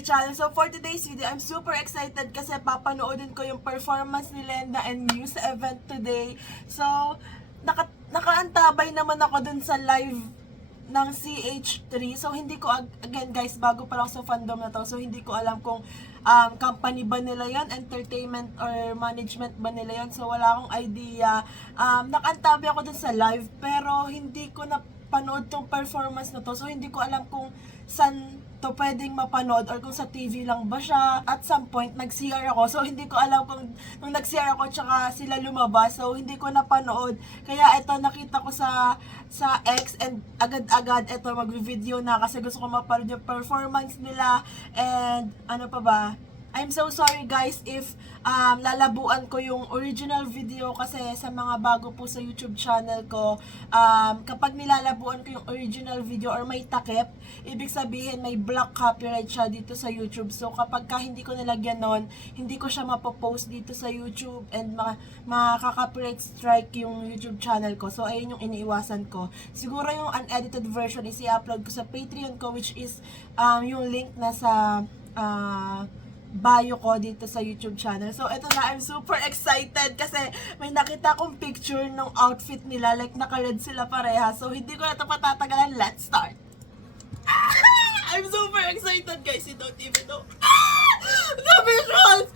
my channel. So for today's video, I'm super excited kasi papanoodin ko yung performance ni Lenda and Mew sa event today. So, nakaantabay naman ako dun sa live ng CH3. So, hindi ko, again guys, bago pa lang sa fandom na to. So, hindi ko alam kung company ba nila yon, entertainment or management ba nila yon. So, wala akong idea. Nakaantabay ako dun sa live, pero hindi ko na panood tong performance na to. So, hindi ko alam kung saan to pwedeng mapanood or kung sa TV lang ba siya. At some point, nag-CR ako. So, hindi ko alam kung nung nag-CR ako tsaka sila lumabas. So, hindi ko napanood. Kaya ito, nakita ko sa X and agad-agad ito, mag-video na kasi gusto ko mapanood yung performance nila. And ano pa ba? I'm so sorry guys if lalabuan ko yung original video kasi sa mga bago po sa YouTube channel ko, kapag nilalabuan ko yung original video or may takip, ibig sabihin may block copyright siya dito sa YouTube. So kapag hindi ko nilagyan nun, hindi ko siya mapopost dito sa YouTube and makaka-copyright strike yung YouTube channel ko. So ayun yung iniiwasan ko. Siguro yung unedited version is i-upload ko sa Patreon ko, which is yung link na sa bio ko dito sa YouTube channel. So, ito na, I'm super excited kasi may nakita kong picture ng outfit nila, like naka-red sila pareha. So, hindi ko na ito patatagalan. Let's start! I'm super excited guys, you don't even know. The visuals!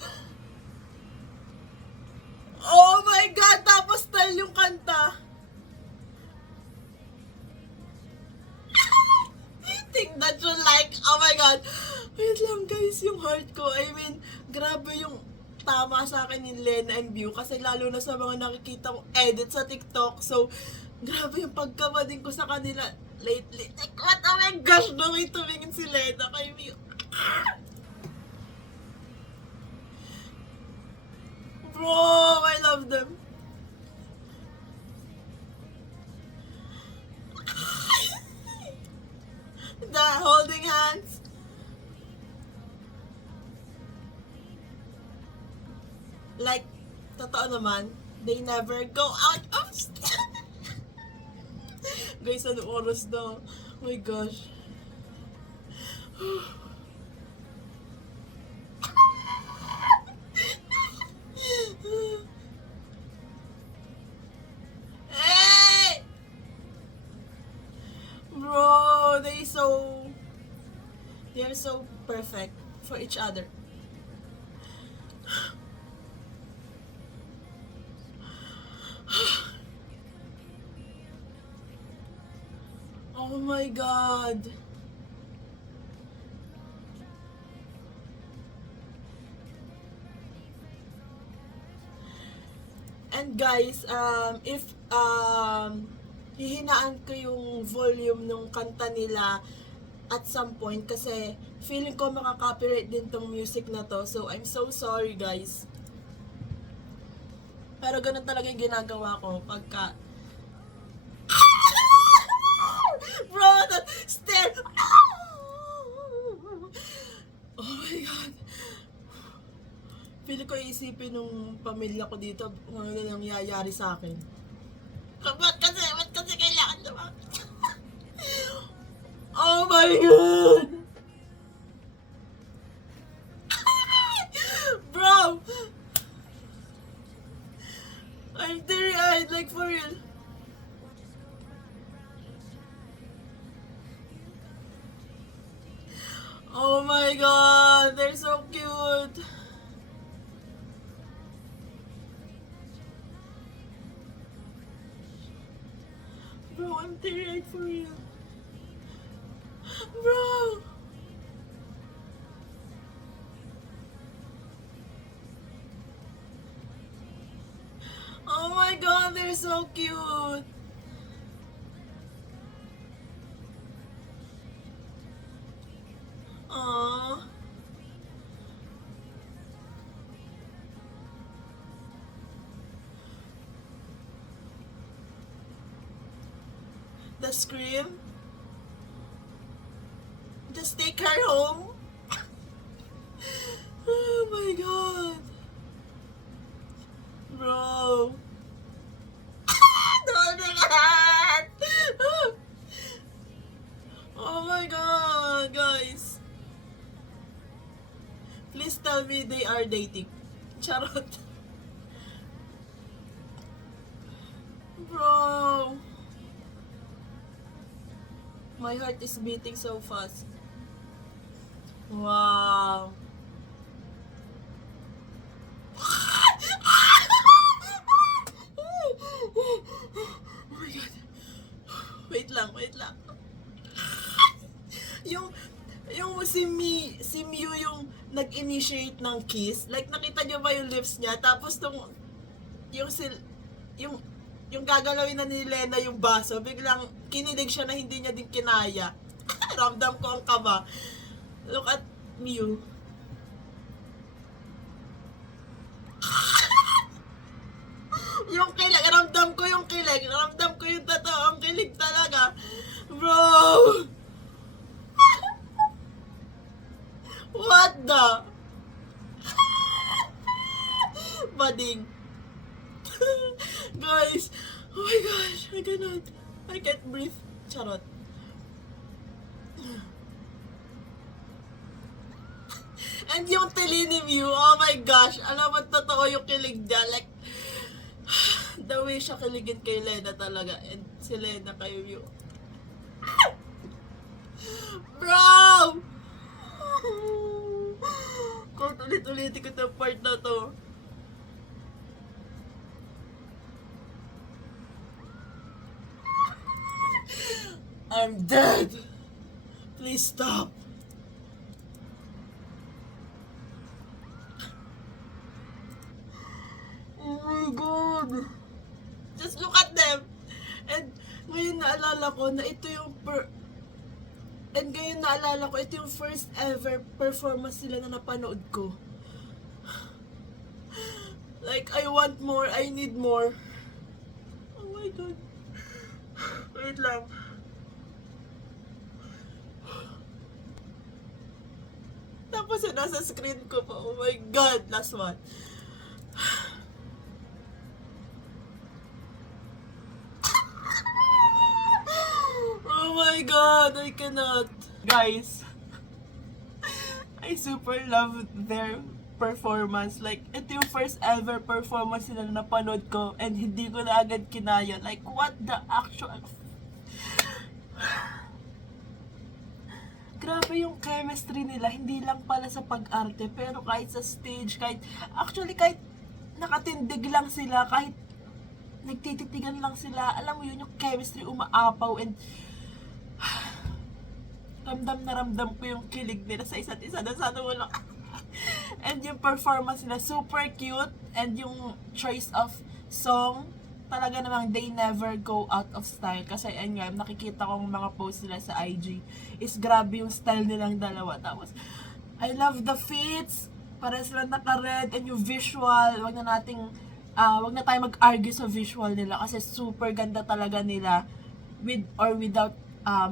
Oh my God! Tapos style yung kanta. Think that you like. Oh my God! Wait lang guys, yung heart ko. I mean, grabe yung tama sa akin yung Lena and Mew. Kasi lalo na sa mga nakikita kong edit sa TikTok. So, grabe yung pagkamading ko sa kanila lately. Like, what? Oh my gosh, no way tumingin si Lena kay Mew. Bro, I love them. The holding hands. Like, totoo naman, they never go out of Guys, ano oras na? Oh my gosh. Hey! Bro, they're so perfect for each other. Oh my God. And guys, if hihinaan ko yung volume ng kanta nila at some point kasi feeling ko makaka-copyright din tong music na to. So I'm so sorry guys. Pero ganun talaga yung ginagawa ko pagka bro, that stare. Oh my God. Feeling ko iisipin nung pamilya ko dito kung ano na nangyayari sa akin. Ba't kasi kailangan naman? Oh my God! Bro! I'm teary-eyed, like for real. Oh my God, they're so cute. Bro, I'm teary-eyed for real. Bro! Oh my God, they're so cute. Aww. The scream. Just take her home. Oh my God. Bro. Oh my God, guys. Please tell me they are dating. Charot. Bro. My heart is beating so fast. Wow. Oh my God. Wait lang. Yung si Mew yung nag-initiate ng kiss. Like, nakita niyo ba yung lips niya? Tapos yung yung gagalawin na ni Lena yung baso, biglang kinilig siya na hindi niya din kinaya. Ramdam ko ang kaba. Look at Mew. Yung kilig, ramdam ko yung totoong kilig talaga. Bro! What the? Bading. Guys, oh my gosh, I cannot. I can't breathe. Charot. And yung Telini Mew, oh my gosh, alam mo, totoo yung kilig niya. Like, the way siya kiligin kay Lena talaga. And si Lena kay Mew. Bro! Kung ulit-ulitin ko itong part na to. I'm dead! Please stop! Oh my God! Just look at them! And ngayon naalala ko na ito yung ito yung first ever performance nila na napanood ko. Like, I want more, I need more. Oh my God. Wait lang. Tapos nasa screen ko pa. Oh my God, last one. Oh my God, I cannot. Guys, I super love their performance. Like, ito yung first ever performance nila na napanood ko and hindi ko na agad kinaya. Like, what the actual... Grabe yung chemistry nila, hindi lang pala sa pag-arte, pero kahit sa stage, kahit nakatindig lang sila, kahit nagtititigan lang sila, alam mo yun, yung chemistry umaapaw and ramdam ko yung kilig nila sa isa't isa na sana wala. And yung performance nila, super cute, and yung choice of song, talaga namang they never go out of style. Kasi ayun nga, nakikita kong mga posts nila sa IG, is grabe yung style nilang dalawa. Tapos, I love the fits, para sila naka-red, and yung visual, wag na tayo mag-argue sa visual nila, kasi super ganda talaga nila, with or without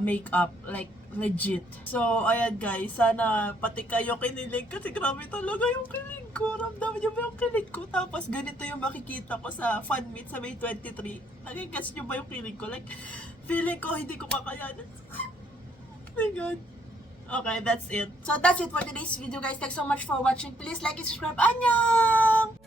makeup, like, legit. So, ayan guys, sana pati kayo kinilig kasi grabe talaga yung kilig ko. Ramdam niyo ba yung kilig ko? Tapos ganito yung makikita ko sa fan meet sa May 23. Nagigets niyo ba yung kilig ko? Like, feeling ko hindi ko kakayanan. Oh my God. Okay, that's it. So, that's it for today's video guys. Thanks so much for watching. Please like and subscribe. Annyeong!